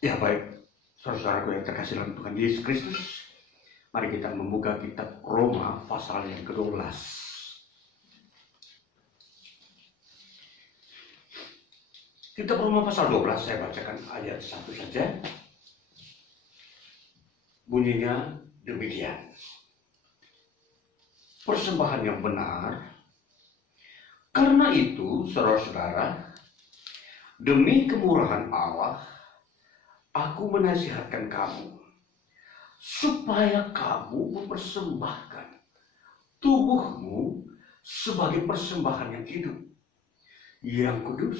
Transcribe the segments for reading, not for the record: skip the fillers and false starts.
Ya baik, saudaraku yang terkasih dalam Tuhan Yesus Kristus, mari kita membuka kitab Roma pasal yang ke-12. Kitab Roma pasal 12, saya bacakan ayat 1 saja. Bunyinya demikian. Persembahan yang benar. Karena itu, saudara-saudara, demi kemurahan Allah, aku menasihatkan kamu supaya kamu mempersembahkan tubuhmu sebagai persembahan yang hidup, yang kudus,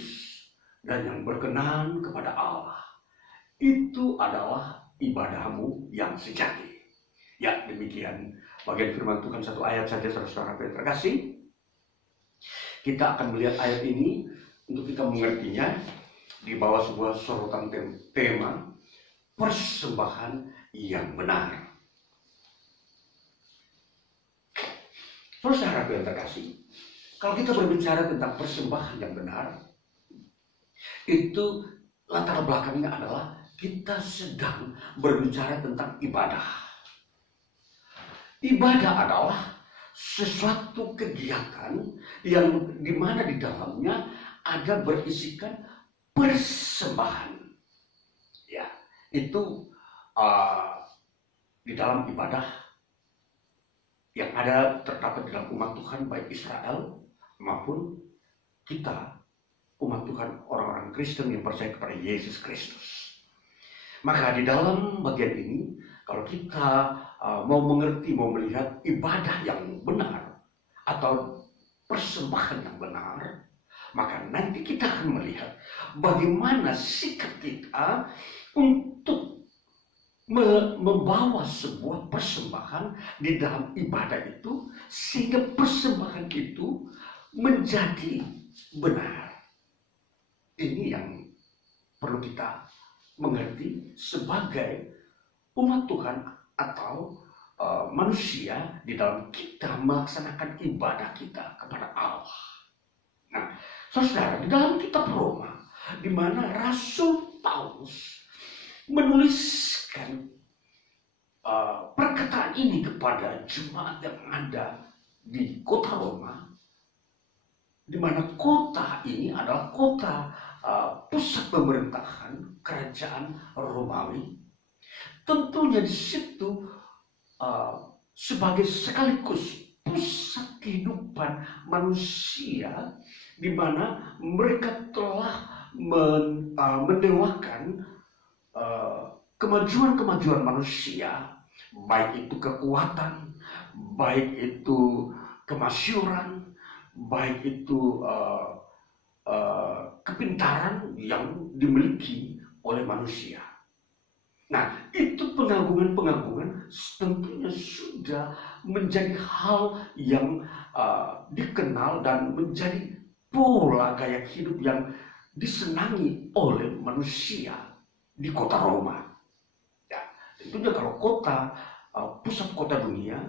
dan yang berkenan kepada Allah. Itu adalah ibadahmu yang sejati. Ya, demikian bagian firman Tuhan, satu ayat saja, saudara-saudara yang terkasih. Kita akan melihat ayat ini untuk kita mengertinya di bawah sebuah sorotan tema persembahan yang benar. Saudara yang terkasih, kalau kita berbicara tentang persembahan yang benar, itu latar belakangnya adalah kita sedang berbicara tentang ibadah. Ibadah adalah sesuatu kegiatan yang dimana di dalamnya ada berisikan persembahan. Ya, itu di dalam ibadah yang ada terdapat di dalam umat Tuhan baik Israel maupun kita umat Tuhan orang-orang Kristen yang percaya kepada Yesus Kristus. Maka di dalam bagian ini, kalau kita mau mengerti, mau melihat ibadah yang benar atau persembahan yang benar, maka nanti kita akan melihat bagaimana sikap kita untuk membawa sebuah persembahan di dalam ibadah itu, sehingga persembahan itu menjadi benar. Ini yang perlu kita mengerti sebagai umat Tuhan atau manusia di dalam kita melaksanakan ibadah kita kepada Allah. Nah, saudara, di dalam kitab Roma, di mana Rasul Paulus menuliskan perkataan ini kepada jemaat yang ada di kota Roma, di mana kota ini adalah kota pusat pemerintahan kerajaan Romawi. Tentunya di situ sebagai sekaligus pusat kehidupan manusia, di mana mereka telah mendewakan kemajuan-kemajuan manusia, baik itu kekuatan, baik itu kemasyuran, baik itu kepintaran yang dimiliki oleh manusia. Nah, itu pengagungan-pengagungan tentunya sudah menjadi hal yang dikenal dan menjadi pola gaya hidup yang disenangi oleh manusia di kota Roma. Ya, tentunya kalau kota, pusat kota dunia,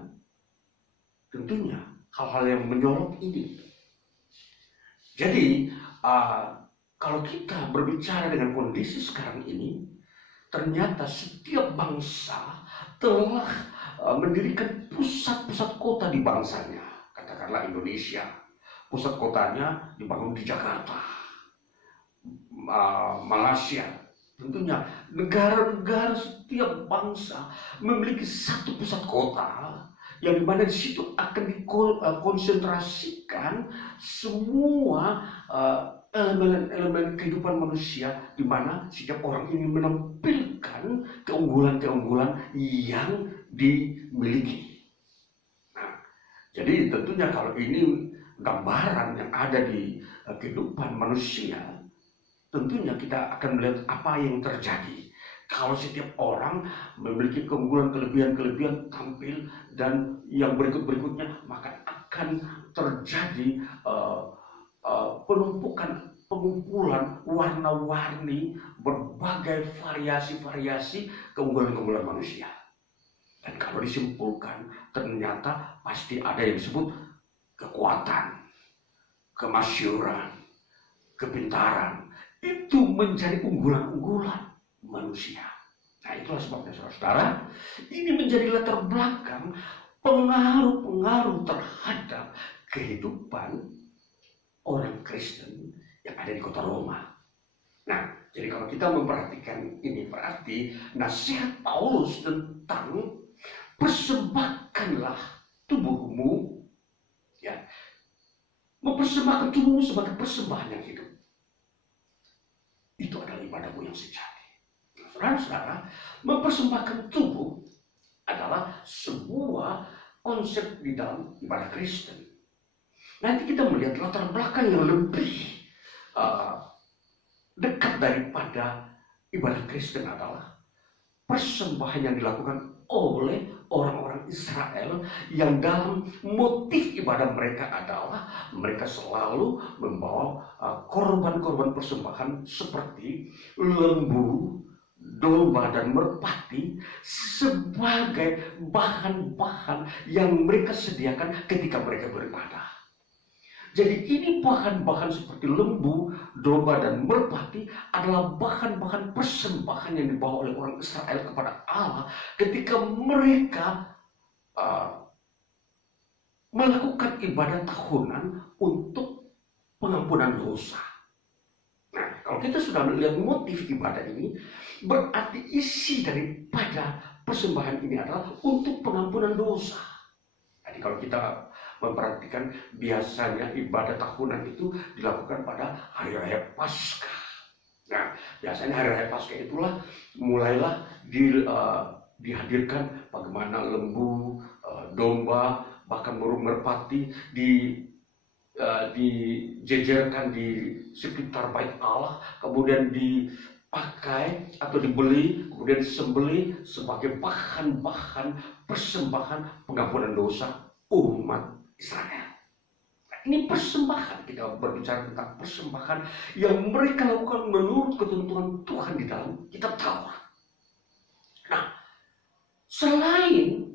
tentunya hal-hal yang menyorot ini. Jadi, kalau kita berbicara dengan kondisi sekarang ini, ternyata setiap bangsa telah mendirikan pusat-pusat kota di bangsanya. Katakanlah Indonesia, pusat kotanya dibangun di Jakarta. Malaysia, tentunya negara-negara setiap bangsa memiliki satu pusat kota yang dimana di situ akan dikonsentrasikan semua elemen-elemen kehidupan manusia, di mana setiap orang ingin menampilkan keunggulan-keunggulan yang dimiliki. Nah, jadi tentunya kalau ini gambaran yang ada di kehidupan manusia, tentunya kita akan melihat apa yang terjadi kalau setiap orang memiliki keunggulan, kelebihan-kelebihan tampil, dan yang berikut-berikutnya, maka akan terjadi penumpukan, pengumpulan warna-warni, berbagai variasi-variasi keunggulan-keunggulan manusia. Dan kalau disimpulkan, ternyata pasti ada yang disebut kekuatan, kemasyuran, kepintaran. Itu menjadi unggulan-unggulan. manusia. Nah, itulah sebabnya saudara, ini menjadi latar belakang pengaruh-pengaruh terhadap kehidupan orang Kristen yang ada di kota Roma. Nah, jadi kalau kita memperhatikan ini, berarti nasihat Paulus tentang persembahkanlah tubuhmu, ya, mempersembahkan tubuhmu sebagai persembahan yang hidup. Itu adalah ibadahmu yang sejati. Saudara-saudara, mempersembahkan tubuh adalah sebuah konsep di dalam ibadah Kristen. Nanti kita melihat latar belakang yang lebih dekat daripada ibadah Kristen adalah persembahan yang dilakukan oleh orang-orang Israel yang dalam motif ibadah mereka adalah mereka selalu membawa korban-korban persembahan seperti lembu, domba, dan merpati sebagai bahan-bahan yang mereka sediakan ketika mereka beribadah. Jadi ini bahan-bahan seperti lembu, domba, dan merpati adalah bahan-bahan persembahan yang dibawa oleh orang Israel kepada Allah ketika mereka melakukan ibadah tahunan untuk pengampunan dosa. Nah, kalau kita sudah melihat motif ibadah ini, berarti isi daripada persembahan ini adalah untuk pengampunan dosa. Jadi kalau kita memperhatikan, biasanya ibadah tahunan itu dilakukan pada hari raya Paskah. Nah, biasanya hari raya Paskah itulah mulailah dihadirkan bagaimana lembu, domba, bahkan burung merpati dijejerkan di sekitar bait Allah, kemudian dipakai atau dibeli, kemudian disembelih sebagai bahan-bahan persembahan pengampunan dosa umat Israel. Ini persembahan, kita berbicara tentang persembahan yang mereka lakukan menurut ketentuan Tuhan di dalam kitab Taurat. Nah, selain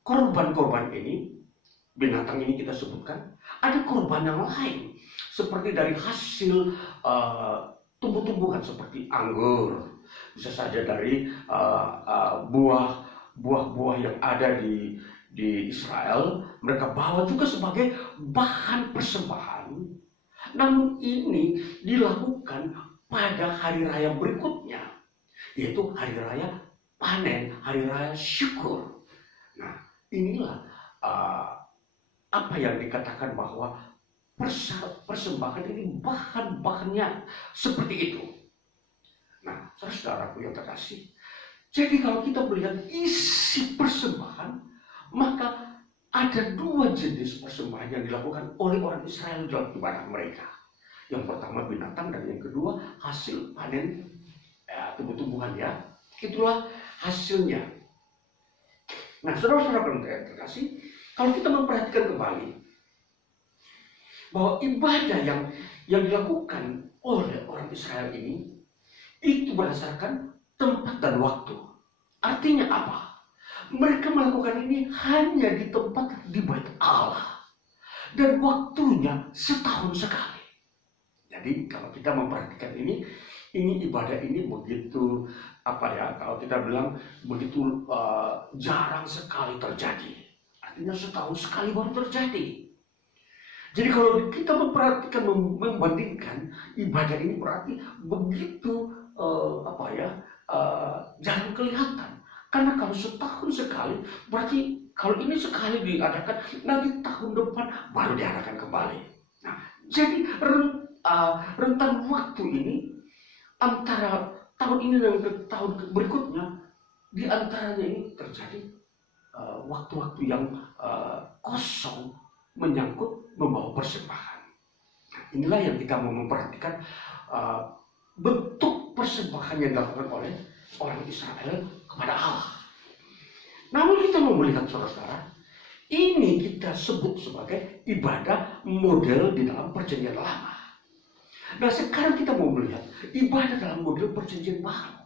korban-korban ini, binatang ini kita sebutkan, ada korban yang lain seperti dari hasil tumbuh-tumbuhan seperti anggur, bisa saja dari buah-buah yang ada di Israel, mereka bawa juga sebagai bahan persembahan. Namun ini dilakukan pada hari raya berikutnya, yaitu hari raya panen, hari raya syukur. Nah, inilah apa yang dikatakan bahwa persembahan ini bahan-bahannya seperti itu. Nah, saudara-saudaraku yang terkasih, jadi kalau kita melihat isi persembahan, maka ada dua jenis persembahan yang dilakukan oleh orang Israel dalam ibadah mereka. Yang pertama binatang, dan yang kedua hasil panen tumbuh-tumbuhan, ya. Itulah hasilnya. Nah, saudara-saudara yang terkasih, kalau kita memperhatikan kembali bahwa ibadah yang dilakukan oleh orang Israel ini itu berdasarkan tempat dan waktu. Artinya apa? Mereka melakukan ini hanya di tempat di bait Allah, dan waktunya setahun sekali. Jadi kalau kita memperhatikan ini ibadah ini begitu kalau kita bilang begitu jarang sekali terjadi. Artinya setahun sekali baru terjadi. Jadi kalau kita memperhatikan, membandingkan ibadah ini, berarti begitu jarang kelihatan. Karena kalau setahun sekali, berarti kalau ini sekali diadakan, nanti tahun depan baru diadakan kembali. Nah, jadi rentan waktu ini antara tahun ini dan tahun berikutnya, di antaranya ini terjadi waktu-waktu yang kosong menyangkut membawa persembahan. Nah, inilah yang kita mau memperhatikan bentuk persembahan yang dilakukan oleh orang Israel kepada Allah. Namun kita mau melihat, saudara-saudara, ini kita sebut sebagai ibadah model di dalam perjanjian lama. Nah, sekarang kita mau melihat ibadah dalam model perjanjian baru.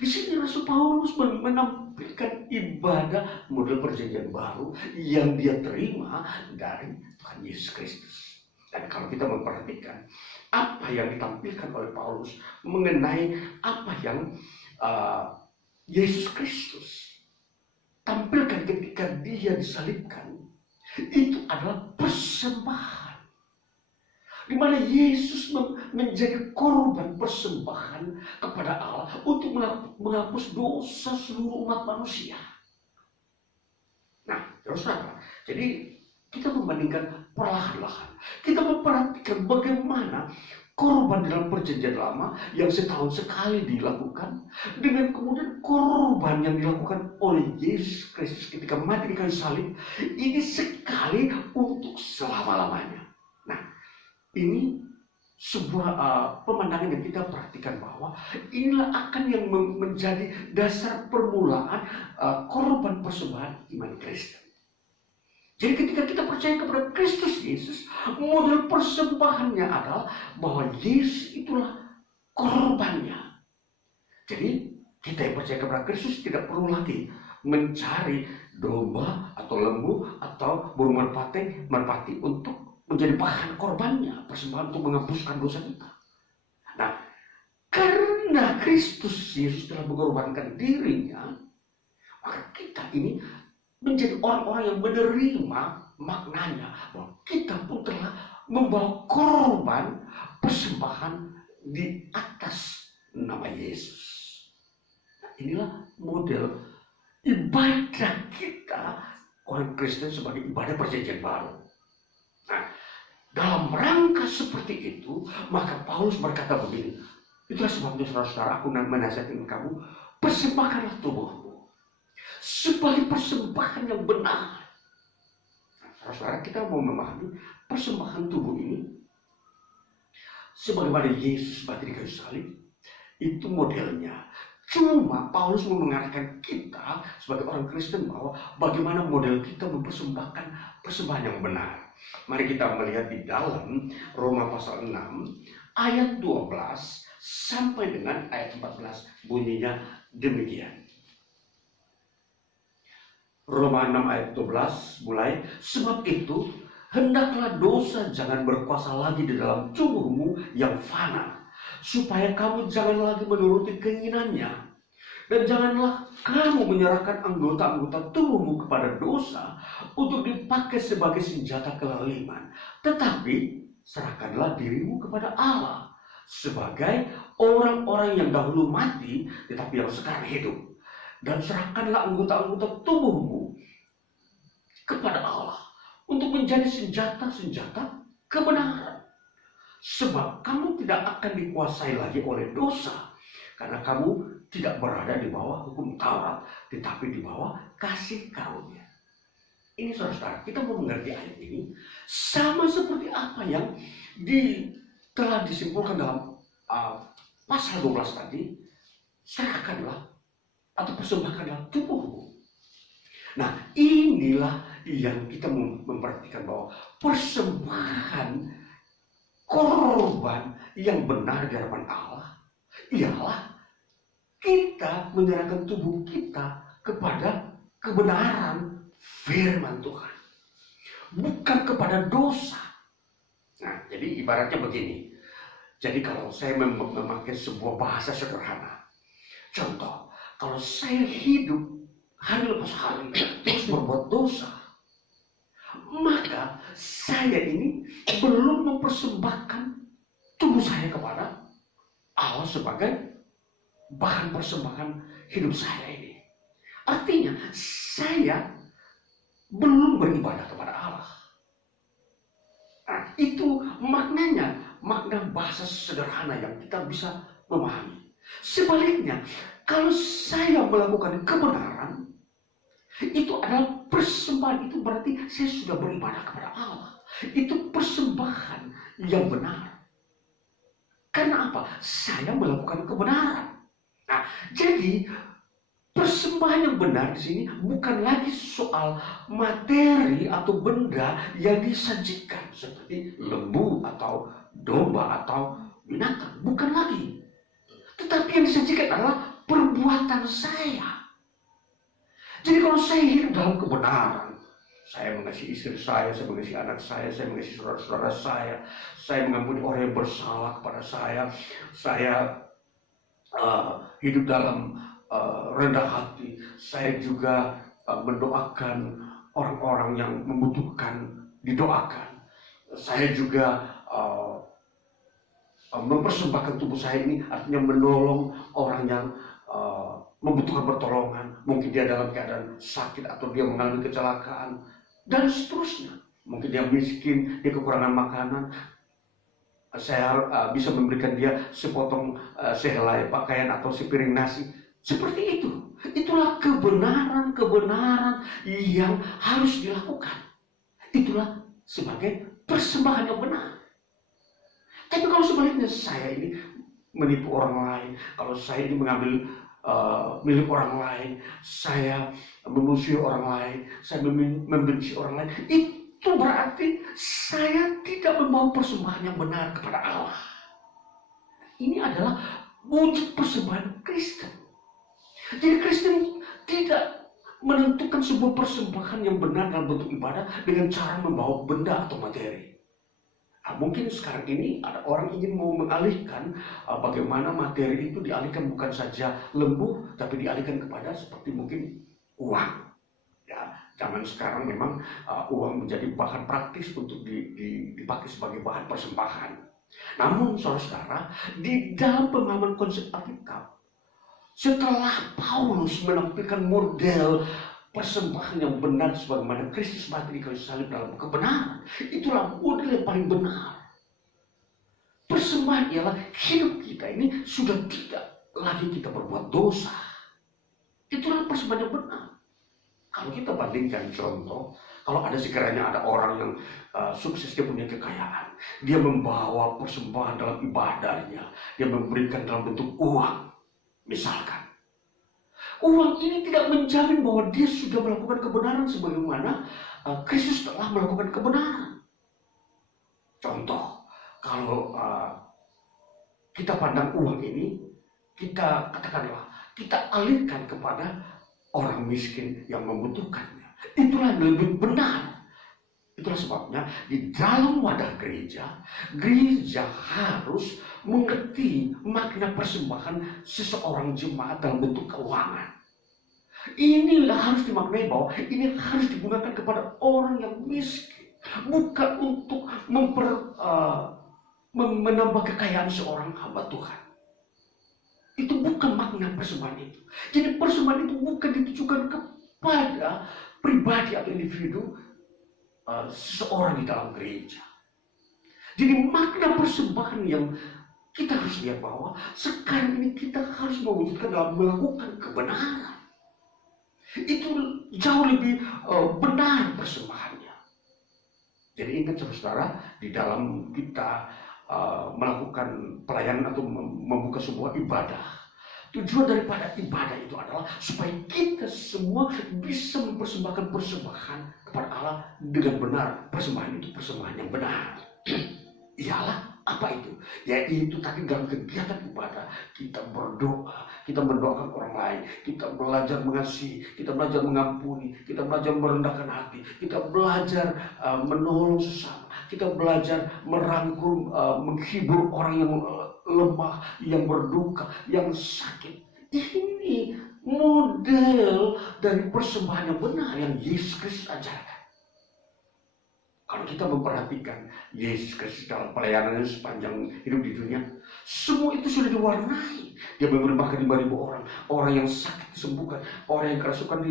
Di sini Rasul Paulus menampilkan ibadah model perjanjian baru yang dia terima dari Tuhan Yesus Kristus. Dan kalau kalau kita memperhatikan apa yang ditampilkan oleh Paulus mengenai apa yang Yesus Kristus tampilkan ketika dia disalibkan, itu adalah persembahan. Di mana Yesus menjadi korban persembahan kepada Allah untuk menghapus dosa seluruh umat manusia. Nah, saudara, jadi kita membandingkan perlahan-lahan. Kita memperhatikan bagaimana korban dalam perjanjian lama yang setahun sekali dilakukan dengan kemudian korban yang dilakukan oleh Yesus Kristus ketika mati di kayu salib ini sekali untuk selama-lamanya. Nah, ini sebuah pemandangan yang kita perhatikan bahwa inilah akan yang menjadi dasar permulaan korban persembahan iman Kristen. Jadi ketika kita percaya kepada Kristus Yesus, model persembahannya adalah bahwa Yesus itulah korbannya. Jadi kita yang percaya kepada Kristus tidak perlu lagi mencari domba atau lembu atau burung merpati untuk menjadi bahan korbannya, persembahan untuk menghapuskan dosa kita. Nah, karena Kristus Yesus telah mengorbankan dirinya, maka kita ini menjadi orang-orang yang menerima maknanya bahwa kita pun telah membawa korban persembahan di atas nama Yesus. Nah, inilah model ibadah kita orang Kristen sebagai ibadah perjanjian baru. Nah, dalam rangka seperti itu, maka Paulus berkata begini, itulah sebabnya saudara-saudara aku menasihatkan kamu, persembahkanlah tubuhmu sebagai persembahan yang benar. Nah, saudara, kita mau memahami persembahan tubuh ini sebagaimana Yesus mati di kayu salib, itu modelnya. Cuma Paulus mau mengarahkan kita sebagai orang Kristen bahwa bagaimana model kita mempersembahkan persembahan yang benar. Mari kita melihat di dalam Roma pasal 6 ayat 12 sampai dengan ayat 14, bunyinya demikian. Roma 6 ayat 12 mulai, sebab itu hendaklah dosa jangan berkuasa lagi di dalam tubuhmu yang fana, supaya kamu jangan lagi menuruti keinginannya. Dan janganlah kamu menyerahkan anggota-anggota tubuhmu kepada dosa untuk dipakai sebagai senjata kelaliman. Tetapi serahkanlah dirimu kepada Allah sebagai orang-orang yang dahulu mati tetapi yang sekarang hidup. Dan serahkanlah anggota-anggota tubuhmu kepada Allah untuk menjadi senjata-senjata kebenaran. Sebab kamu tidak akan dikuasai lagi oleh dosa, karena kamu tidak berada di bawah hukum Taurat, tetapi di bawah kasih karunia. Ini saudara-saudara, kita mau mengerti ayat ini sama seperti apa yang telah disimpulkan dalam pasal 12 tadi. Serahkanlah atau persembahkanlah tubuhmu. Nah, inilah yang kita memperhatikan bahwa persembahan korban yang benar di hadapan Allah ialah kita menyerahkan tubuh kita kepada kebenaran firman Tuhan, bukan kepada dosa. Nah, jadi ibaratnya begini. Jadi kalau saya memakai sebuah bahasa sederhana, contoh, kalau saya hidup hari lepas hari terus berbuat dosa, maka saya ini belum mempersembahkan tubuh saya kepada Allah sebagai bahan persembahan hidup saya ini. Artinya saya belum beribadah kepada Allah. Nah, itu maknanya, makna bahasa sederhana yang kita bisa memahami. Sebaliknya, kalau saya melakukan kebenaran, itu adalah persembahan, itu berarti saya sudah beribadah kepada Allah. Itu persembahan yang benar. Karena apa? Saya melakukan kebenaran. Nah, jadi persembahan yang benar di sini bukan lagi soal materi atau benda yang disajikan seperti lembu atau domba atau binatang, bukan lagi. Tetapi yang disajikan adalah perbuatan saya. Jadi kalau saya hidup dalam kebenaran, Saya mengasihi istri saya mengasihi anak saya mengasihi saudara-saudara saya mengampuni orang yang bersalah kepada saya hidup dalam rendah hati. Saya juga mendoakan orang-orang yang membutuhkan didoakan. Saya juga mempersembahkan tubuh saya ini, artinya menolong orang yang membutuhkan pertolongan. Mungkin dia dalam keadaan sakit atau dia mengalami kecelakaan dan seterusnya. Mungkin dia miskin, dia kekurangan makanan. Saya bisa memberikan dia sepotong sehelai pakaian atau sepiring nasi. Seperti itu. Itulah kebenaran yang harus dilakukan. Itulah sebagai persembahan yang benar. Tapi kalau sebaliknya saya ini menipu orang lain, kalau saya ini mengambil milik orang lain, saya memusuhi orang lain, saya membenci orang lain, itu berarti saya tidak membawa persembahan yang benar kepada Allah. Ini adalah wujud persembahan Kristen. Jadi Kristen tidak menentukan sebuah persembahan yang benar dalam bentuk ibadah dengan cara membawa benda atau materi. Mungkin sekarang ini ada orang ingin mau mengalihkan bagaimana materi itu dialihkan bukan saja lembu, tapi dialihkan kepada seperti mungkin uang. Ya, zaman sekarang memang uang menjadi bahan praktis untuk dipakai sebagai bahan persembahan. Namun saudara-saudara, di dalam pemahaman konsep Alkitab, setelah Paulus menampilkan model persembahan yang benar sebagaimana Kristus mati di kayu salib dalam kebenaran, itulah model yang paling benar. Persembahan ialah hidup kita ini sudah tidak lagi kita berbuat dosa. Itulah persembahan yang benar. Kalau kita bandingkan contoh, kalau ada sekiranya ada orang yang sukses, dia punya kekayaan, dia membawa persembahan dalam ibadahnya, dia memberikan dalam bentuk uang, misalkan. Uang ini tidak menjamin bahwa dia sudah melakukan kebenaran sebagaimana Kristus telah melakukan kebenaran. Contoh, kalau kita pandang uang ini, kita katakanlah, kita alihkan kepada orang miskin yang membutuhkannya. Itulah yang lebih benar. Itulah sebabnya di dalam wadah gereja harus mengerti makna persembahan seseorang jemaat dalam bentuk keuangan. Ini harus dimaknai bahwa ini harus digunakan kepada orang yang miskin, bukan untuk menambah kekayaan seorang hamba Tuhan. Itu bukan makna persembahan itu. Jadi persembahan itu bukan ditujukan kepada pribadi atau individu seseorang di dalam gereja. Jadi makna persembahan yang kita harus lihat bahwa sekarang ini kita harus mewujudkan dalam melakukan kebenaran. Itu jauh lebih benar persembahannya. Jadi ingat saudara, di dalam kita melakukan pelayanan atau membuka sebuah ibadah, tujuan daripada ibadah itu adalah supaya kita semua bisa mempersembahkan persembahan kepada Allah dengan benar. Persembahan itu persembahan yang benar. Ialah apa itu? Yaitu tadi dalam kegiatan ibadah kita berdoa, kita mendoakan orang lain, kita belajar mengasihi, kita belajar mengampuni, kita belajar merendahkan hati, kita belajar menolong sesama, kita belajar merangkul, menghibur orang yang lemah, yang berduka, yang sakit. Ini model dari persembahan yang benar yang Yesus Kristus ajarkan. Kalau kita memperhatikan Yesus Kristus dalam pelayanannya sepanjang hidup di dunia, semua itu sudah diwarnai. Dia memberi makan 5.000 orang, orang yang sakit disembuhkan, orang yang kerasukan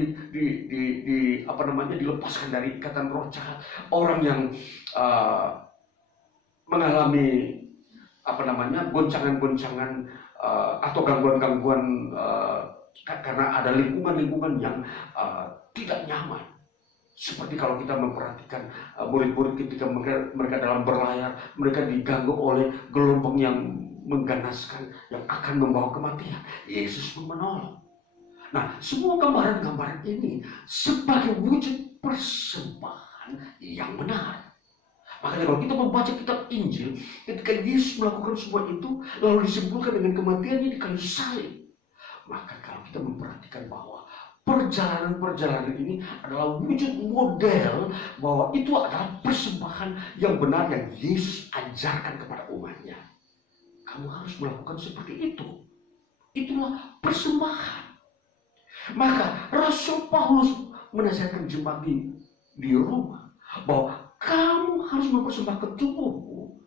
dilepaskan dari ikatan roh jahat, orang yang mengalami goncangan-goncangan atau gangguan-gangguan karena ada lingkungan-lingkungan yang tidak nyaman. Seperti kalau kita memperhatikan murid-murid ketika mereka dalam berlayar, mereka diganggu oleh gelombang yang mengganaskan, yang akan membawa kematian. Yesus pun menolong. Nah, semua gambaran-gambaran ini sebagai wujud persembahan yang benar. Makanya kalau kita membaca kitab Injil, ketika Yesus melakukan semua itu, lalu disembuhkan dengan kematiannya di kayu salib, maka kalau kita memperhatikan bahwa perjalanan-perjalanan ini adalah wujud model bahwa itu adalah persembahan yang benar yang Yesus ajarkan kepada umatnya. Kamu harus melakukan seperti itu. Itulah persembahan. Maka Rasul Paulus menasihatkan jemaat di Roma bahwa kamu harus mempersembahkan tubuhmu,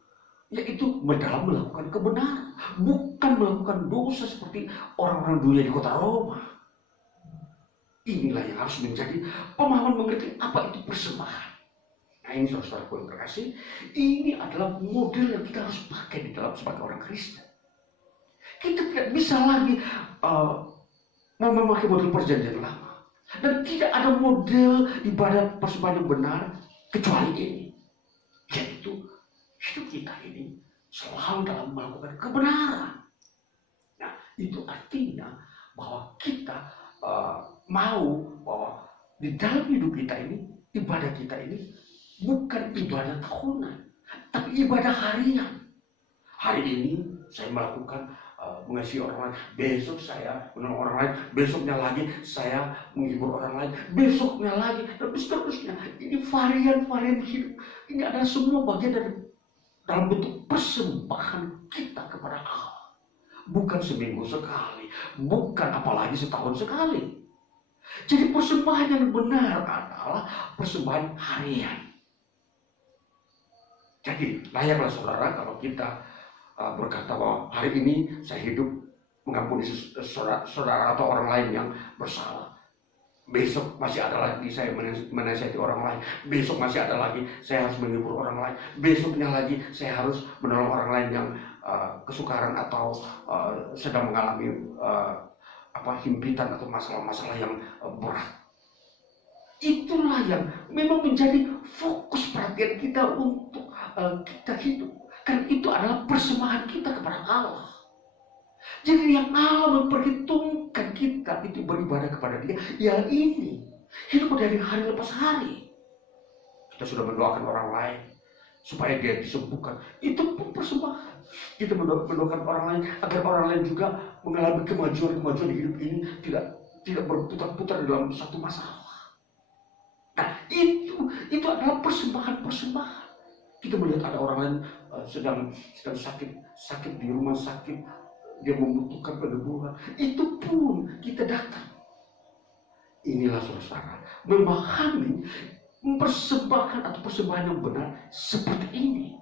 yaitu dalam melakukan kebenaran, bukan melakukan dosa seperti orang-orang dunia di kota Roma. Inilah yang harus menjadi pemahaman mengerti apa itu persembahan. Nah ini saudara-saudaraku yang terkasih, ini adalah model yang kita harus pakai di dalam sebagai orang Kristen. Kita tidak bisa lagi memakai model perjanjian lama. Dan tidak ada model ibadah persembahan yang benar kecuali ini. Yaitu hidup kita ini selalu dalam melakukan kebenaran. Nah itu artinya bahwa kita mau bahwa di dalam hidup kita ini, ibadah kita ini bukan ibadah tahunan, tapi ibadah harian. Hari ini saya melakukan mengasihi orang lain, besok saya menolong orang lain, besoknya lagi saya menghibur orang lain, besoknya lagi, dan seterusnya. Ini varian-varian hidup. Ini adalah semua bagian dari dalam bentuk persembahan kita kepada Allah. Bukan seminggu sekali, bukan apalagi setahun sekali. Jadi persembahan yang benar adalah persembahan harian. Jadi layaklah saudara kalau kita berkata bahwa hari ini saya hidup mengampuni saudara atau orang lain yang bersalah. Besok masih ada lagi saya menasihati orang lain. Besok masih ada lagi saya harus menghibur orang lain. Besoknya lagi saya harus menolong orang lain yang kesukaran atau sedang mengalami himpitan atau masalah-masalah yang berat. Itulah yang memang menjadi fokus perhatian kita untuk kita hidup. Karena itu adalah persembahan kita kepada Allah. Jadi yang Allah memperhitungkan kita itu beribadah kepada Dia, ya ini hidup dari hari lepas hari. Kita sudah mendoakan orang lain supaya dia disembuhkan, itu pun persembahan. Kita mendoakan orang lain agar orang lain juga mengalami kemajuan-kemajuan di hidup ini, tidak berputar-putar dalam satu masalah. Nah itu adalah persembahan-persembahan. Kita melihat ada orang lain sedang sakit di rumah sakit, dia membutuhkan penyembuhan, itu pun kita datang. Inilah saudara, memahami mempersembahkan atau persembahan yang benar seperti ini.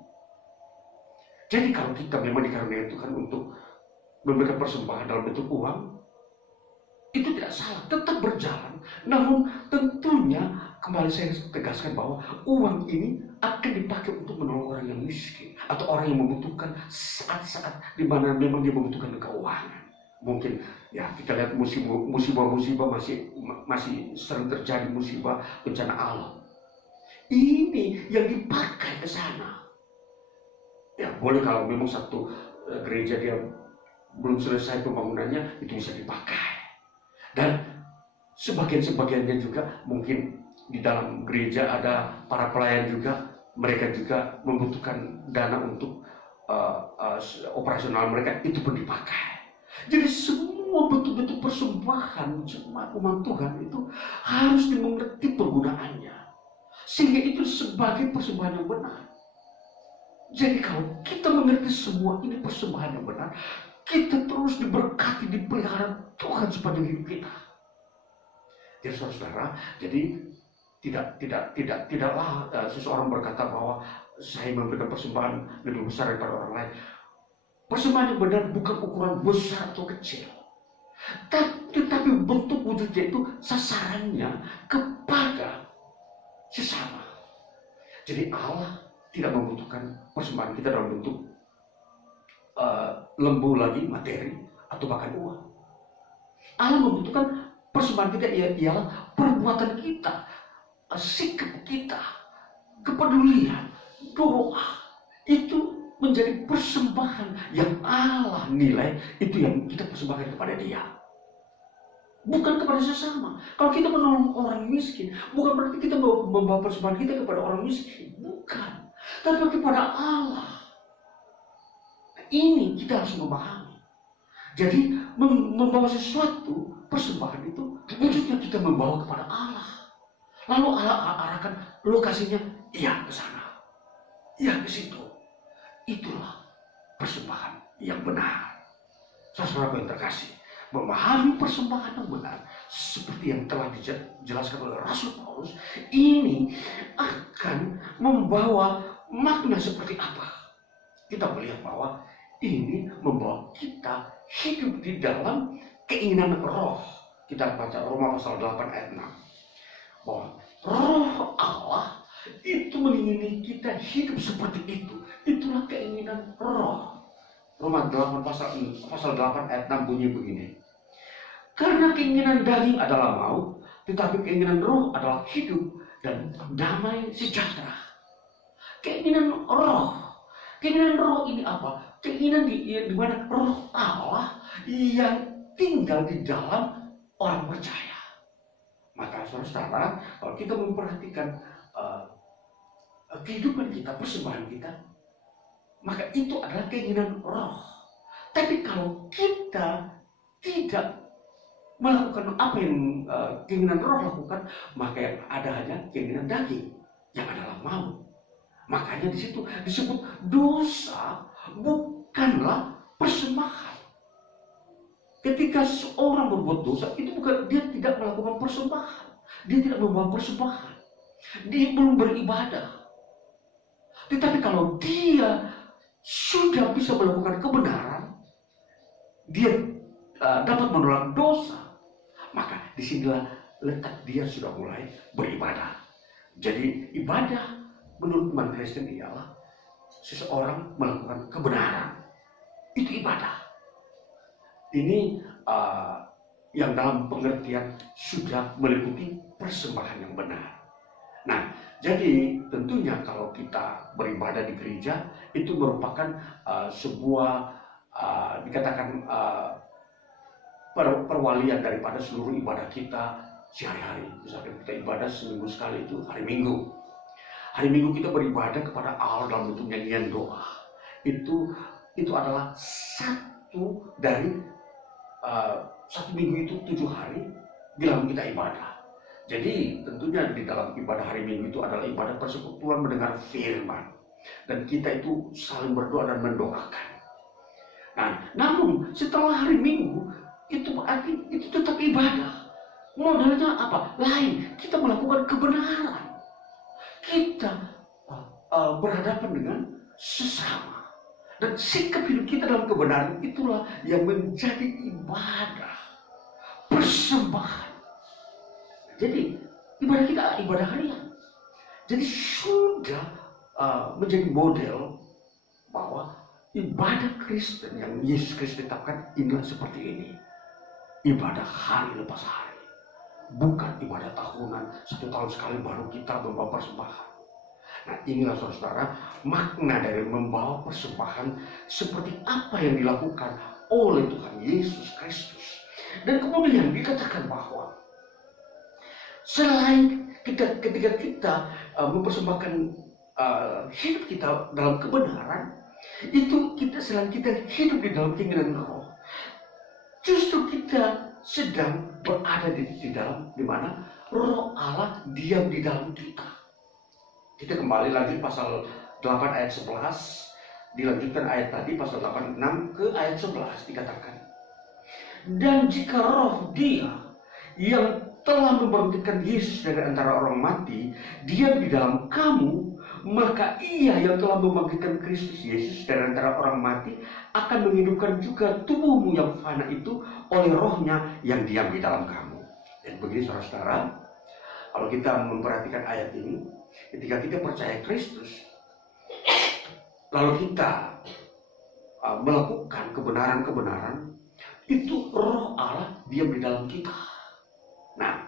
Jadi kalau kita memang dikaruniai Tuhan untuk memberikan persembahan dalam bentuk uang, itu tidak salah, tetap berjalan. Namun tentunya kembali saya tegaskan bahwa uang ini akan dipakai untuk menolong orang yang miskin atau orang yang membutuhkan saat-saat di mana memang dia membutuhkan keuangan. Mungkin ya kita lihat musibah-musibah masih sering terjadi, musibah bencana alam. Ini yang dipakai ke sana. Ya boleh kalau memang satu gereja dia belum selesai pembangunannya, itu bisa dipakai. Dan sebagian-sebagiannya juga mungkin di dalam gereja ada para pelayan juga, mereka juga membutuhkan dana untuk operasional mereka, itu pun dipakai. Jadi semua bentuk-bentuk persembahan jemaat umat Tuhan itu harus dimengerti penggunaannya, sehingga itu sebagai persembahan yang benar. Jadi kalau kita mengerti semua ini persembahan yang benar, kita terus diberkati, dipelihara Tuhan sepanjang hidup kita. Jadi saudara, jadi tidaklah seseorang berkata bahwa saya memberikan persembahan lebih besar daripada orang lain. Persembahan yang benar bukan ukuran besar atau kecil, tetapi bentuk wujudnya itu sasarannya kepada sesama. Jadi Allah tidak membutuhkan persembahan kita dalam bentuk lembu lagi, materi, atau bahkan uang. Allah membutuhkan persembahan kita ialah perbuatan kita, sikap kita, kepedulian, doa. Itu menjadi persembahan yang Allah nilai, itu yang kita persembahkan kepada Dia. Bukan kepada sesama. Kalau kita menolong orang miskin, bukan berarti kita membawa persembahan kita kepada orang miskin. Bukan. Tapi kepada Allah. Ini kita harus memahami. Jadi membawa sesuatu persembahan itu wujudnya kita membawa kepada Allah. Lalu Allah arahkan lokasinya, iya ke sana, iya ke situ. Itulah persembahan yang benar. Saudara yang terkasih, memahami persembahan yang benar seperti yang telah dijelaskan oleh Rasul Paulus ini akan membawa makna seperti apa? Kita melihat bahwa ini membawa kita hidup di dalam keinginan roh. Kita baca Roma pasal 8 ayat 6 bahwa roh Allah itu mengingini kita hidup seperti itu. Itulah keinginan roh. Roma 8 pasal 8 ayat 6 bunyi begini. Karena keinginan daging adalah maut, tetapi keinginan roh adalah hidup dan damai sejahtera. Keinginan roh. Keinginan roh ini apa? Keinginan di mana roh Allah yang tinggal di dalam orang percaya. Maka saudara, kalau kita memperhatikan kehidupan kita, persembahan kita, maka itu adalah keinginan roh. Tapi kalau kita tidak melakukan apa yang keinginan roh lakukan, maka yang ada hanya keinginan daging yang adalah maut. Makanya di situ disebut dosa bukanlah persembahan. Ketika seorang berbuat dosa, itu bukan dia tidak melakukan persembahan, dia tidak membawa persembahan, dia belum beribadah. Tetapi kalau dia sudah bisa melakukan kebenaran, dia dapat menolak dosa, maka disinilah letak dia sudah mulai beribadah. Jadi ibadah menurut iman Kristen ialah seseorang melakukan kebenaran. Itu ibadah. Ini yang dalam pengertian sudah meliputi persembahan yang benar. Nah, jadi tentunya kalau kita beribadah di gereja itu merupakan sebuah dikatakan perwalian daripada seluruh ibadah kita sehari-hari. Misalkan kita ibadah seminggu sekali itu hari Minggu. Hari Minggu kita beribadah kepada Allah dalam bentuk nyanyian doa. Itu adalah satu dari satu minggu itu 7 hari dalam kita ibadah. Jadi tentunya di dalam ibadah hari Minggu itu adalah ibadah persekutuan mendengar firman. Dan kita itu saling berdoa dan mendoakan. Nah, namun setelah hari Minggu itu berarti itu tetap ibadah. Modalnya apa? Lain. Kita melakukan kebenaran. Kita berhadapan dengan sesama. Dan sikap hidup kita dalam kebenaran itulah yang menjadi ibadah. Persembahan. Jadi ibadah kita ibadah harian. Jadi sudah menjadi model bahwa ibadah Kristen yang Yesus Kristus tetapkan inilah seperti ini. Ibadah hari lepas hari. Bukan ibadah tahunan, 1 tahun sekali baru kita membawa persembahan. Nah, inilah saudara makna dari membawa persembahan seperti apa yang dilakukan oleh Tuhan Yesus Kristus. Dan kemudian dikatakan bahwa selain ketika kita mempersembahkan hidup kita dalam kebenaran, itu kita selain kita hidup di dalam keinginan roh, justru kita sedang berada di dalam di mana roh Allah diam di dalam kita. Kita kembali lagi pasal 8 ayat 11, dilanjutkan ayat tadi pasal 8 6 ke ayat 11 dikatakan. Dan jika roh Dia yang telah membangkitkan Yesus dari antara orang mati diam di dalam kamu, maka Ia yang telah membangkitkan Kristus Yesus dari antara orang mati akan menghidupkan juga tubuhmu yang fana itu oleh rohnya yang diam di dalam kamu. Dan begini saudara-saudara, kalau kita memperhatikan ayat ini, ketika kita percaya Kristus, lalu kita melakukan kebenaran-kebenaran, itu roh Allah diam di dalam kita. Nah,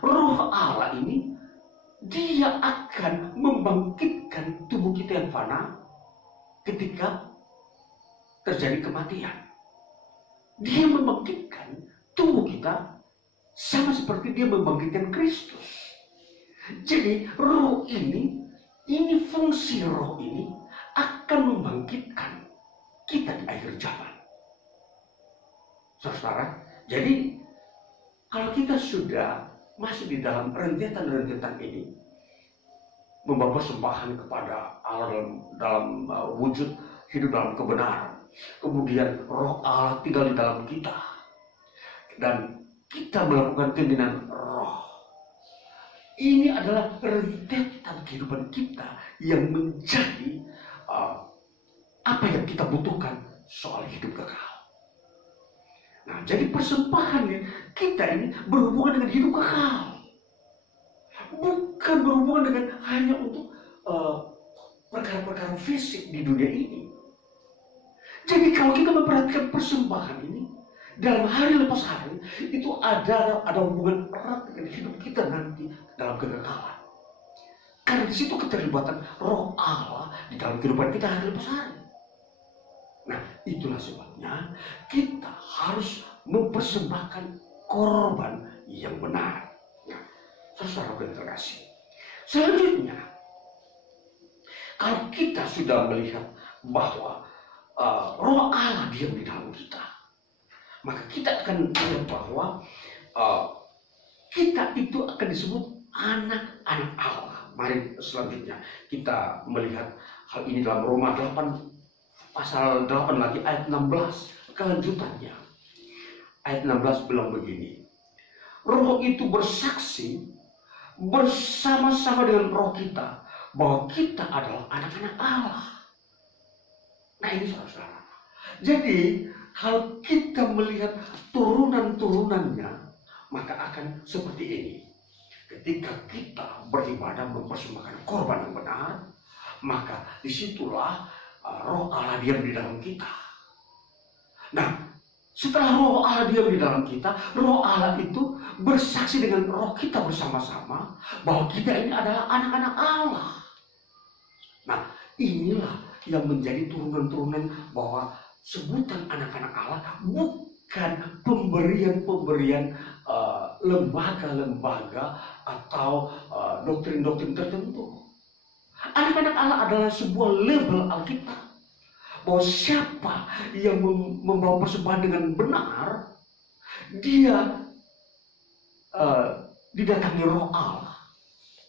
roh Allah ini Dia akan membangkitkan tubuh kita yang fana ketika terjadi kematian. Dia membangkitkan tubuh kita sama seperti Dia membangkitkan Kristus. Jadi roh ini fungsi roh ini akan membangkitkan kita di akhir zaman. Saudara, jadi Kalau kita sudah masih di dalam rentetan-rentetan ini, membawa persembahan kepada Allah dalam wujud hidup dalam kebenaran, kemudian Roh Allah tinggal di dalam kita, dan kita melakukan keinginan Roh. Ini adalah rentetan kehidupan kita yang menjadi apa yang kita butuhkan soal hidup kekal. Nah, jadi persembahan kita ini berhubungan dengan hidup kekal, bukan berhubungan dengan hanya untuk perkara-perkara fisik di dunia ini. Jadi kalau kita memperhatikan persembahan ini dalam hari lepas hari, itu ada hubungan erat dengan hidup kita nanti dalam kekekalan. Karena di situ keterlibatan Roh Allah di dalam kehidupan kita hari lepas hari. Nah, itulah sebabnya kita harus mempersembahkan korban yang benar. Nah, saudara terkasih, selanjutnya, kalau kita sudah melihat bahwa Roh Allah diam di dalam kita, maka kita akan melihat bahwa kita itu akan disebut anak-anak Allah. Mari selanjutnya kita melihat hal ini dalam Roma 8 pasal 8 lagi ayat 16 kelanjutannya. Ayat 16 bilang begini, Roh itu bersaksi bersama-sama dengan roh kita bahwa kita adalah anak-anak Allah. Nah, ini saudara-saudara. Jadi kalau kita melihat turunan-turunannya, maka akan seperti ini. Ketika kita beribadah mempersembahkan korban yang benar, maka disitulah Roh Allah diam di dalam kita. Nah, setelah Roh Allah diam di dalam kita, Roh Allah itu bersaksi dengan roh kita bersama-sama bahwa kita ini adalah anak-anak Allah. Nah, inilah yang menjadi turunan-turunan bahwa sebutan anak-anak Allah bukan pemberian-pemberian lembaga-lembaga atau doktrin-doktrin tertentu. Anak-anak Allah adalah sebuah label Alkitab bahwa siapa yang membawa persembahan dengan benar, dia didatangi Roh Allah,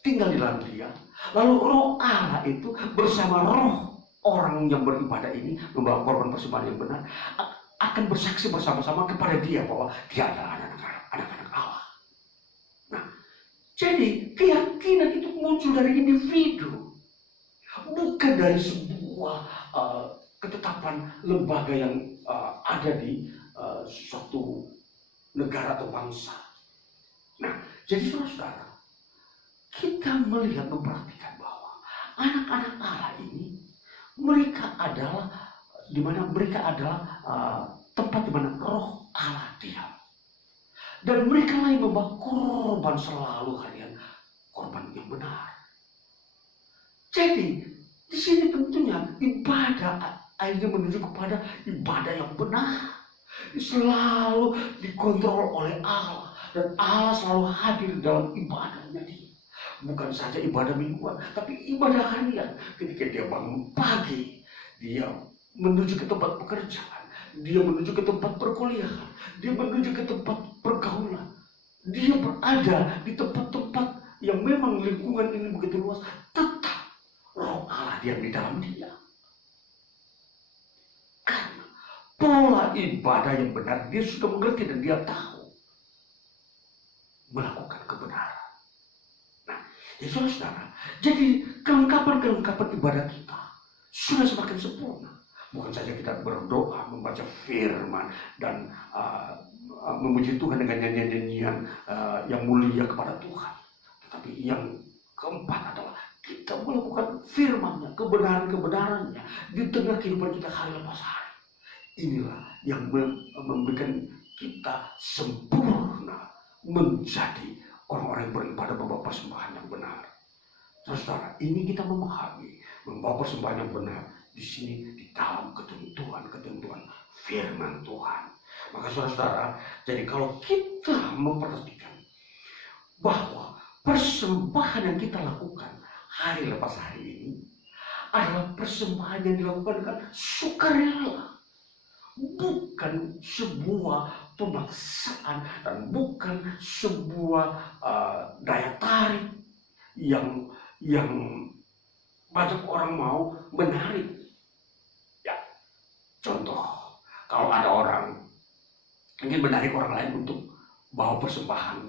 tinggal di dalam dia. Lalu Roh Allah itu bersama roh orang yang beribadah ini membawa korban persembahan yang benar akan bersaksi bersama-sama kepada dia bahwa dia adalah anak-anak Allah. Nah, jadi keyakinan itu muncul dari individu, bukan dari sebuah ketetapan lembaga yang ada di suatu negara atau bangsa. Nah, jadi saudara-saudara, kita melihat memperhatikan bahwa anak-anak Allah ini mereka adalah tempat di mana Roh Allah diam. Dan mereka lah yang membawa korban selalu harian, korban yang benar. Jadi di sini tentunya ibadah akhirnya menuju kepada ibadah yang benar, selalu dikontrol oleh Allah, dan Allah selalu hadir dalam ibadahnya dia. Bukan saja ibadah mingguan, tapi ibadah harian. Ketika dia bangun pagi, dia menuju ke tempat pekerjaan, dia menuju ke tempat perkuliahan, dia menuju ke tempat pergaulan, dia berada di tempat-tempat yang memang lingkungan ini begitu luas, tetap Roh Allah diam di dalam dia. Karena pola ibadah yang benar dia sudah mengerti dan dia tahu melakukan kebenaran. Nah, ya saudara, jadi kelengkapan ibadah kita sudah semakin sempurna. Bukan saja kita berdoa, membaca firman, dan memuji Tuhan dengan nyanyian-nyanyian yang mulia kepada Tuhan. Tetapi yang keempat adalah kita melakukan firman-Nya, kebenaran-kebenarannya di tengah kehidupan kita hari lepas hari. Inilah yang memberikan kita sempurna menjadi orang-orang yang beribadah membawa persembahan yang benar. Saudara, ini kita memahami membawa persembahan yang benar di sini di dalam ketentuan firman Tuhan. Maka saudara, jadi kalau kita memperhatikan bahwa persembahan yang kita lakukan hari lepas hari ini adalah persembahan yang dilakukan dengan sukarela, bukan sebuah pemaksaan dan bukan sebuah daya tarik yang banyak orang mau menarik. Ya, contoh, kalau ada orang ingin menarik orang lain untuk bawa persembahan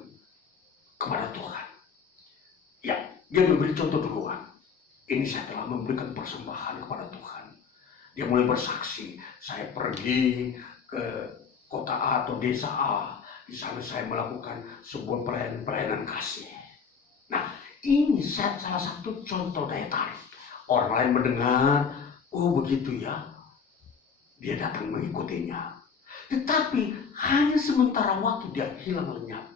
kepada Tuhan, ya, dia memberi contoh duluan. Ini saya telah memberikan persembahan kepada Tuhan. Dia mulai bersaksi, saya pergi ke kota A atau desa A, di sana saya melakukan sebuah pelayanan kasih. Nah, ini salah satu contoh daya tarik. Orang lain mendengar, oh begitu ya, dia datang mengikutinya. Tetapi hanya sementara waktu dia hilang lenyap.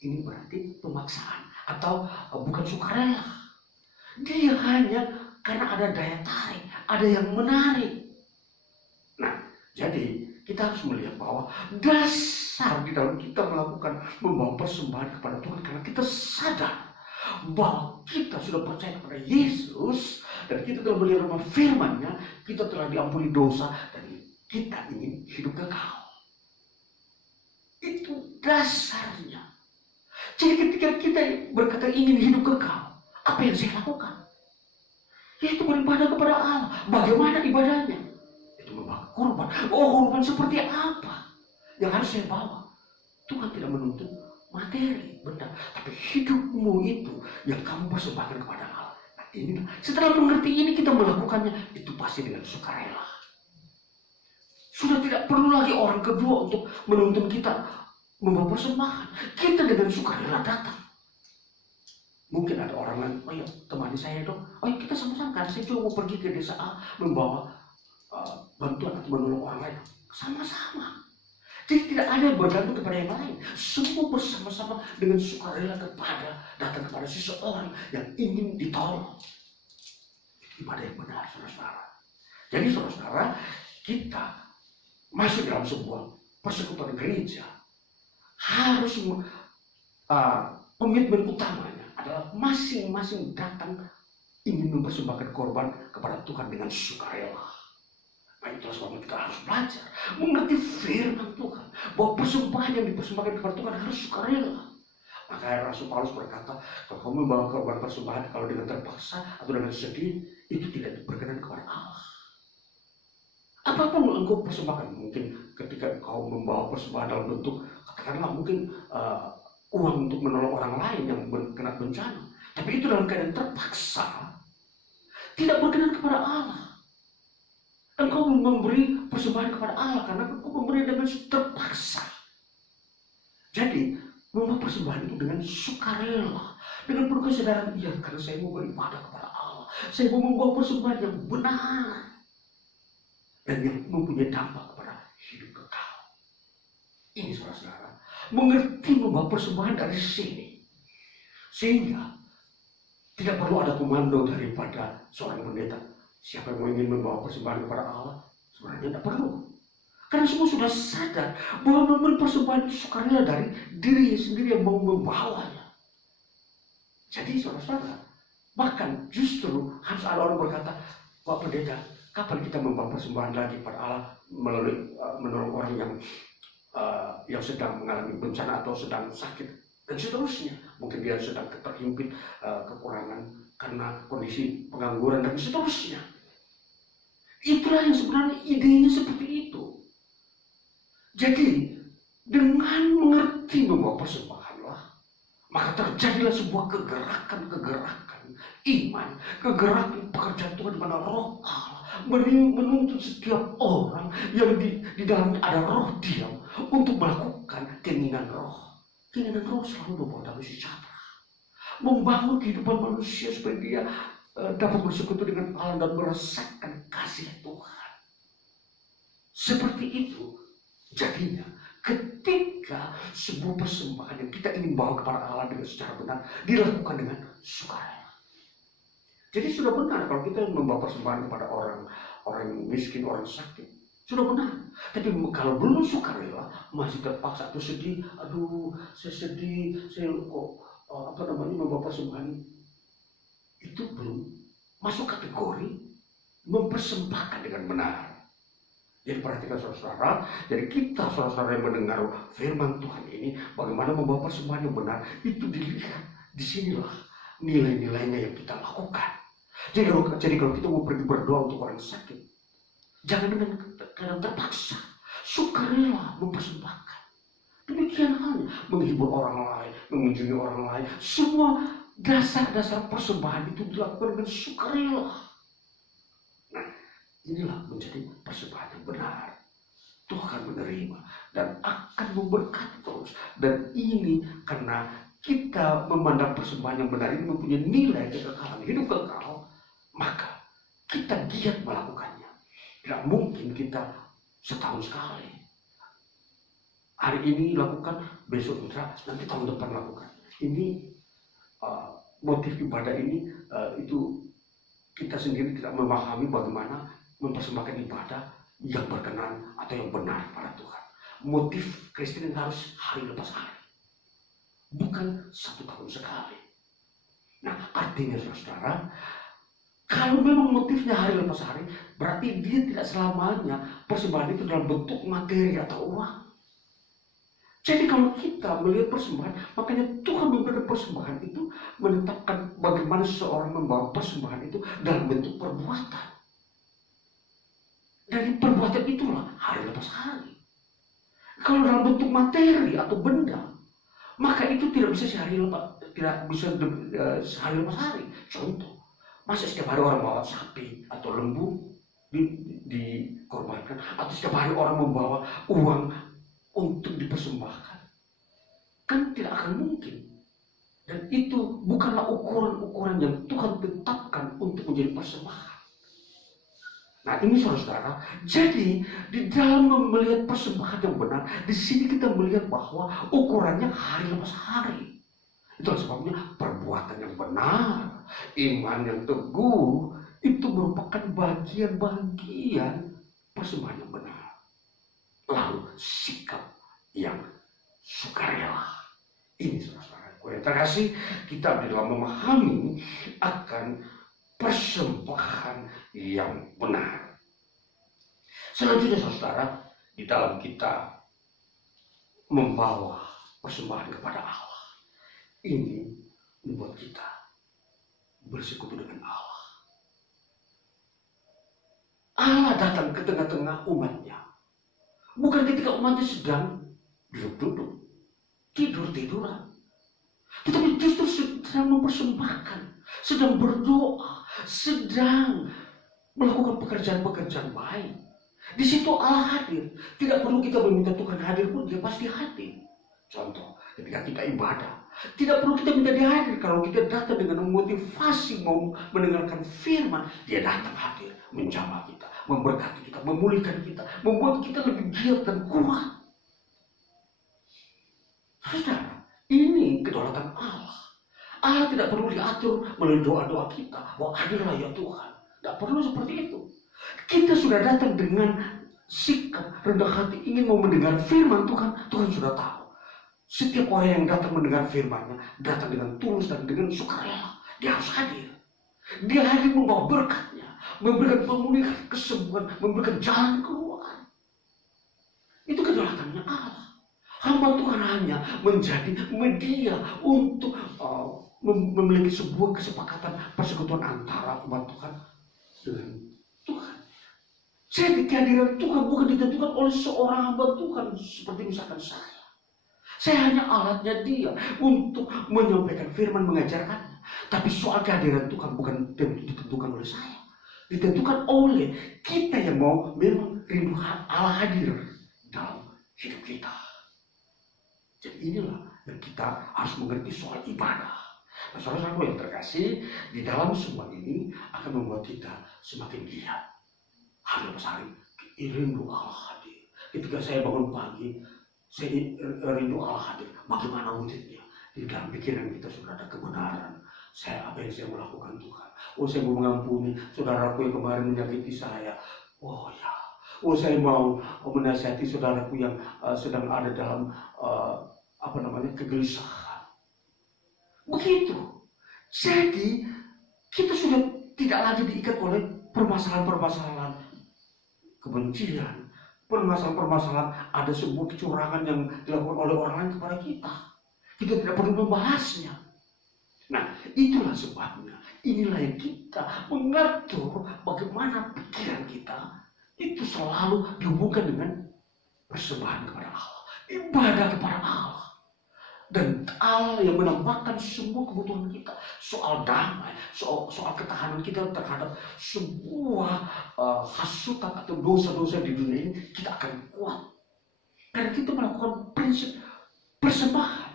Ini berarti pemaksaan atau bukan sukarela. Dia hanya karena ada daya tarik, ada yang menarik. Nah, jadi kita harus melihat bahwa dasar di dalam kita melakukan membawa persembahan kepada Tuhan karena kita sadar bahwa kita sudah percaya kepada Yesus dan kita telah menerima firman-Nya, kita telah diampuni dosa dan kita ingin hidup kekal. Itu dasarnya. Jadi ketika kita berkata ingin hidup kekal, apa yang saya lakukan? Yaitu beribadah kepada Allah. Bagaimana ibadahnya? Itu membawa korban. Oh, korban seperti apa yang harus saya bawa? Tuhan tidak menuntut materi, benda, tapi hidupmu itu yang kamu persembahkan kepada Allah. Nah, ini setelah mengerti ini kita melakukannya itu pasti dengan sukarela. Sudah tidak perlu lagi orang kedua untuk menuntun kita membawa persembahan. Kita dengan sukarela datang. Mungkin ada orang lain, oh ya temani saya dong, oh ya kita sama-sama kan, saya juga mau pergi ke desa A membawa bantuan atau menolong orang lain. Sama-sama. Jadi tidak ada yang bergantung kepada yang lain. Semua bersama-sama dengan sukarela datang kepada seseorang yang ingin ditolong. Ibadah yang benar, saudara-saudara. Jadi saudara-saudara, kita masuk dalam sebuah persekutuan gereja harus komitmen utamanya adalah masing-masing datang ingin mempersembahkan korban kepada Tuhan dengan sukarela. Nah, itulah sebabnya kita harus belajar mengerti firman Tuhan bahwa persembahan yang dipersembahkan kepada Tuhan harus sukarela. Maka Rasul Paulus berkata, kalau kamu membawa korban persembahan kalau dengan terpaksa atau dengan sedih, itu tidak berkenan kepada Allah. Apapun engkau persembahkan, mungkin ketika engkau membawa persembahan dalam bentuk katakanlah mungkin uang untuk menolong orang lain yang kena bencana, tapi itu dalam keadaan terpaksa, tidak berkenan kepada Allah. Engkau memberi persembahan kepada Allah karena engkau memberi dengan terpaksa. Jadi membawa persembahan itu dengan sukarela, dengan penuh kesadaran, iya karena saya mau beribadah kepada Allah, saya mau membawa persembahan yang benar dan yang mempunyai dampak kepada hidup kekal. Ini saudara-saudara, mengerti membawa persembahan dari sini, sehingga tidak perlu ada komando daripada seorang pendeta. Siapa yang ingin membawa persembahan kepada Allah, sebenarnya tidak perlu. Karena semua sudah sadar bahwa memberi persembahan itu sukarela dari dirinya sendiri yang mau membawanya. Jadi saudara-saudara, bahkan justru harus ada orang berkata, Pak Pendeta, kapan kita membawa persembahan lagi kepada Allah melalui menolong orang yang sedang mengalami bencana atau sedang sakit dan seterusnya. Mungkin dia sedang terhimpit kekurangan karena kondisi pengangguran dan seterusnya. Itulah yang sebenarnya idenya seperti itu. Jadi dengan mengerti membawa persembahanlah, maka terjadilah sebuah kegerakan iman, kegerakan pekerjaan Tuhan di mana Roh Allah menuntut setiap orang yang di dalamnya ada roh diam untuk melakukan keinginan roh. Keinginan roh selalu membawa damai sejahtera, membangun kehidupan manusia supaya dia dapat bersekutu dengan Allah dan merasakan kasih Tuhan. Seperti itu jadinya ketika sebuah persembahan yang kita ingin bawa kepada Allah dengan secara benar dilakukan dengan sukarela. Jadi sudah benar kalau kita membawa persembahan kepada orang miskin, orang sakit, sudah benar. Tapi kalau belum sukarela, masih terpaksa atau sedih, aduh saya sedih, saya kok membawa persembahan, itu belum masuk kategori mempersembahkan dengan benar. Jadi perhatikan saudara-saudara, jadi kita saudara-saudara yang mendengar firman Tuhan ini, bagaimana membawa persembahan yang benar, itu dilihat. Disinilah nilai-nilainya yang kita lakukan. Jadi kalau kita mau pergi berdoa untuk orang sakit, jangan dengan keadaan terpaksa, sukarela mempersembahkan. Demikian halnya menghibur orang lain, mengunjungi orang lain, semua dasar-dasar persembahan itu dilakukan dengan sukarela. Nah, inilah menjadi persembahan yang benar. Tuhan menerima dan akan memberkati terus. Dan ini karena kita memandang persembahan yang benar ini mempunyai nilai kekekalan, hidup kekal, maka kita giat melakukannya. Tidak mungkin kita setahun sekali. Hari ini lakukan, besok tidak, nanti tahun depan lakukan. Ini motif ibadah ini itu kita sendiri tidak memahami bagaimana mempersembahkan ibadah yang berkenan atau yang benar pada Tuhan. Motif Kristen harus hari lepas hari, bukan satu tahun sekali. Nah, artinya saudara, kalau memang motifnya hari lepas hari, berarti dia tidak selamanya persembahan itu dalam bentuk materi atau uang. Jadi kalau kita melihat persembahan, makanya Tuhan memberikan persembahan itu menetapkan bagaimana seseorang membawa persembahan itu dalam bentuk perbuatan. Dari perbuatan itulah hari lepas hari. Kalau dalam bentuk materi atau benda, maka itu tidak bisa sehari lepas hari. Contoh, masa setiap hari orang bawa sapi atau lembu dikorbankan, atau setiap hari orang membawa uang untuk dipersembahkan, kan tidak akan mungkin. Dan itu bukanlah ukuran-ukuran yang Tuhan tetapkan untuk menjadi persembahan. Nah ini saudara-saudara, jadi di dalam melihat persembahan yang benar, di sini kita melihat bahwa ukurannya hari lepas hari. Itulah sebabnya perbuatan yang benar, iman yang teguh, itu merupakan bagian-bagian persembahan yang benar. Lalu sikap yang sukarela. Ini saudara-saudara yang terkasih, kita di dalam memahami akan persembahan yang benar. Selanjutnya saudara, di dalam kita membawa persembahan kepada Allah, ini membuat kita bersekutu dengan Allah. Allah datang ke tengah-tengah umatnya. Bukan ketika umatnya sedang duduk-duduk, tidur-tiduran. Tetapi justru sedang mempersembahkan, sedang berdoa, sedang melakukan pekerjaan-pekerjaan baik. Di situ Allah hadir. Tidak perlu kita meminta Tuhan hadir pun, dia pasti hadir. Contoh, ketika kita ibadah, tidak perlu kita minta dia hadir. Kalau kita datang dengan motivasi mau mendengarkan firman, dia datang hadir, menjamah kita, memberkati kita, memulihkan kita, membuat kita lebih giat dan kuat. Saudara, ini kedaulatan Allah. Allah tidak perlu diatur melalui doa-doa kita. Bahwa hadirlah ya Tuhan. Tidak perlu seperti itu. Kita sudah datang dengan sikap rendah hati, ingin mau mendengar firman Tuhan. Tuhan sudah tahu. Setiap orang yang datang mendengar firman-Nya, datang dengan tulus dan dengan sukarela. Dia harus hadir. Dia hadir membawa berkat-Nya, memberikan pemulihan, kesembuhan, memberikan jalan keluar. Itu kedaulatannya Allah. Hamba Tuhan hanya menjadi media untuk memiliki sebuah kesepakatan persekutuan antara umat Tuhan dengan Tuhan. Jadi kehadiran Tuhan bukan ditentukan oleh seorang hamba Tuhan seperti misalkan saya. Saya hanya alatnya dia untuk menyampaikan firman, mengajarkannya. Tapi soal kehadiran Tuhan bukan ditentukan oleh saya. Ditentukan oleh kita yang mau memang rindu Allah hadir dalam hidup kita. Jadi inilah yang kita harus mengerti soal ibadah. Nah, saudara-saudara yang terkasih, di dalam semua ini akan membuat kita semakin giat. Hari lepas hari, rindu Allah hadir. Ketika saya bangun pagi, saya rindu Allah hadir. Bagaimana wujudnya? Di dalam pikiran kita sudah ada kebenaran. Apa yang saya melakukan Tuhan? Oh, saya mau mengampuni saudaraku yang kemarin menyakiti saya. Oh ya. Oh, saya mau menasihati saudaraku yang sedang ada dalam kegelisahan. Begitu. Jadi kita sudah tidak lagi diikat oleh permasalahan-permasalahan kebencian, permasalahan-permasalahan, ada sebuah kecurangan yang dilakukan oleh orang lain kepada kita. Kita tidak perlu membahasnya. Nah, itulah sebabnya. Inilah yang kita mengatur bagaimana pikiran kita itu selalu dihubungkan dengan persembahan kepada Allah, ibadah kepada Allah. Dan Allah yang menampakkan semua kebutuhan kita, soal damai, soal ketahanan kita terhadap sebuah hasutan atau dosa-dosa di dunia ini, kita akan kuat. Karena kita melakukan prinsip persembahan.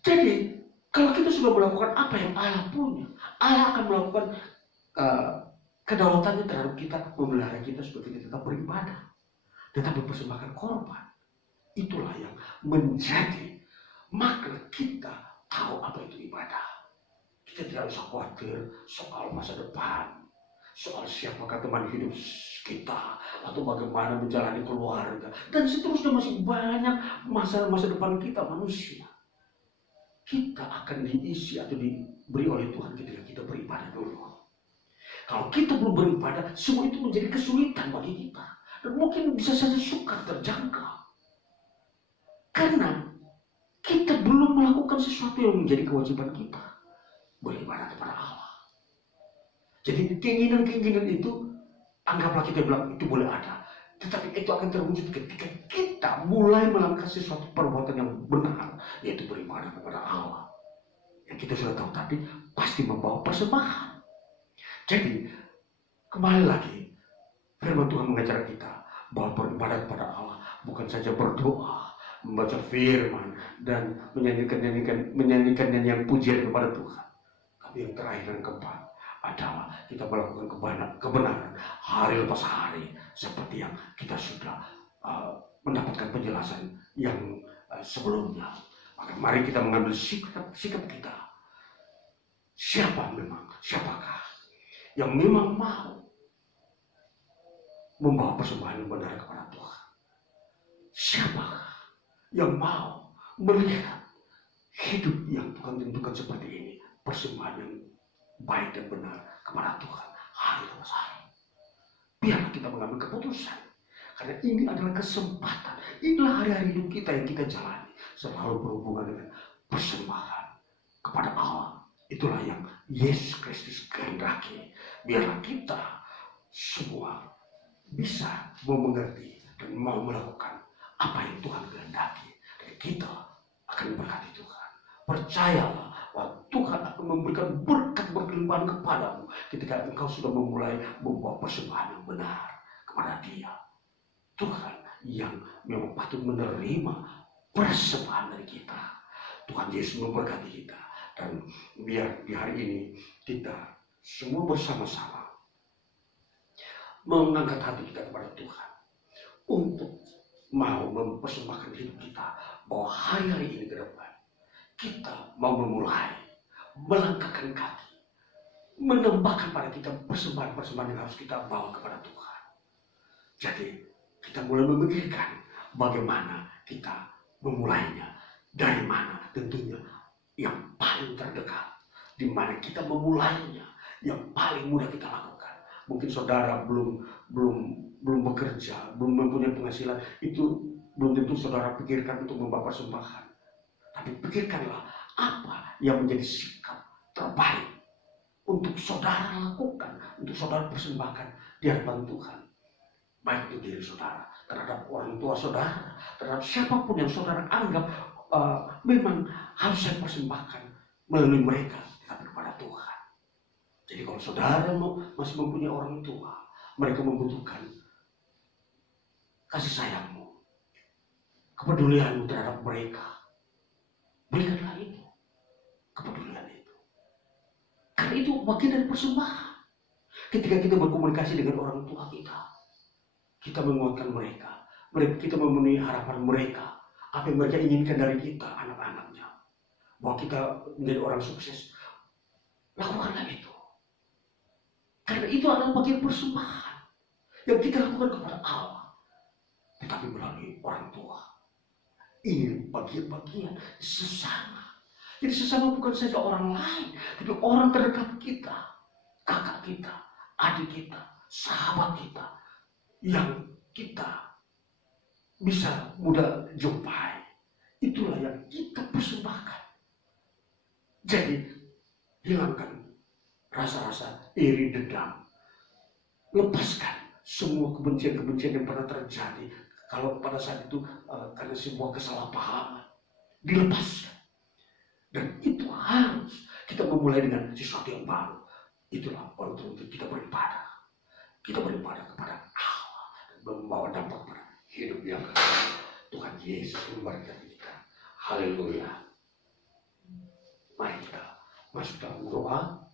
Jadi, kalau kita sudah melakukan apa yang Allah punya, Allah akan melakukan kedaulatannya terhadap kita, memelihara kita supaya kita tetap beribadah, tetap mempersembahkan korban. Itulah yang menjadi makna kita tahu apa itu ibadah. Kita tidak usah khawatir soal masa depan, soal siapakah teman hidup kita, atau bagaimana menjalani keluarga, dan seterusnya. Masih banyak masa depan kita manusia. Kita akan diisi atau diberi oleh Tuhan ketika kita beribadah dulu. Kalau kita belum beribadah, semua itu menjadi kesulitan bagi kita, dan mungkin bisa saja sukar terjangkau. Karena kita belum melakukan sesuatu yang menjadi kewajiban kita, beribadah kepada Allah. Jadi keinginan-keinginan itu, anggaplah kita bilang itu boleh ada, tetapi itu akan terwujud ketika kita mulai melakukan sesuatu perbuatan yang benar, yaitu beribadah kepada Allah. Yang kita sudah tahu tadi, pasti membawa persembahan. Jadi, kembali lagi, firman Tuhan mengajar kita bahwa beribadah kepada Allah bukan saja berdoa, membaca firman, dan menyanyikan nyanyian pujian kepada Tuhan. Tapi yang terakhir dan keempat adalah kita melakukan kebenaran hari lepas hari, seperti yang kita sudah mendapatkan penjelasan yang sebelumnya. Maka mari kita mengambil sikap kita. Siapakah yang memang mau membawa persembahan yang benar kepada Tuhan? Siapakah yang mau melihat hidup yang Tuhan tentukan seperti ini, persembahan yang baik dan benar kepada Tuhan hari lepas hari? Biarlah kita mengambil keputusan, karena ini adalah kesempatan. Inilah hari-hari hidup kita yang kita jalani, selalu berhubungan dengan persembahan kepada Allah. Itulah yang Yesus Kristus kehendaki. Biarlah kita semua bisa mengerti dan mau melakukan apa yang Tuhan kehendaki, dan kita akan diberkati Tuhan. Percayalah bahwa Tuhan akan memberikan berkat berkelimpahan kepadamu ketika engkau sudah memulai membawa persembahan yang benar kepada Dia. Tuhan yang memang patut menerima persembahan dari kita. Tuhan Yesus memberkati kita, dan biar di hari ini kita semua bersama-sama mengangkat hati kita kepada Tuhan untuk mau mempersembahkan hidup kita, bahwa hari-hari ini ke depan kita mau memulai melangkahkan kaki, menambahkan pada kita persembahan-persembahan yang harus kita bawa kepada Tuhan. Jadi kita mulai memikirkan bagaimana kita memulainya, dari mana. Tentunya yang paling terdekat, di mana kita memulainya, yang paling mudah kita lakukan. Mungkin saudara belum bekerja, belum mempunyai penghasilan, itu belum tentu saudara pikirkan untuk membawa persembahan. Tapi pikirkanlah apa yang menjadi sikap terbaik untuk saudara lakukan, untuk saudara persembahkan di hadapan Tuhan. Baik itu diri saudara, terhadap orang tua saudara, terhadap siapapun yang saudara anggap memang harus saya persembahkan melalui mereka, tapi kepada Tuhan. Jadi kalau saudara masih mempunyai orang tua, mereka membutuhkan kasih sayangmu, kepedulianmu terhadap mereka. Berikanlah itu, kepedulian itu. Karena itu bagian dari persembahan. Ketika kita berkomunikasi dengan orang tua kita menguatkan mereka, kita memenuhi harapan mereka, apa yang mereka inginkan dari kita, anak-anaknya, bahwa kita menjadi orang sukses. Lakukanlah itu. Karena itu adalah bagian persembahan yang kita lakukan kepada Allah, tetapi melalui orang tua. Ini bagian-bagian sesama. Jadi sesama bukan saja orang lain, tapi orang terdekat kita, kakak kita, adik kita, sahabat kita, yang kita bisa mudah jumpai, itulah yang kita persembahkan. Jadi hilangkan rasa-rasa iri, dendam, lepaskan semua kebencian-kebencian yang pernah terjadi. Kalau pada saat itu karena sebuah kesalahpahaman, dilepaskan. Dan itu harus kita memulai dengan sesuatu yang baru. Itulah untuk kita beribadah. Kita beribadah kepada Allah dan membawa dampak pada hidup yang Tuhan Yesus memberkati kita. Haleluya. Mari kita masuk dalam doa.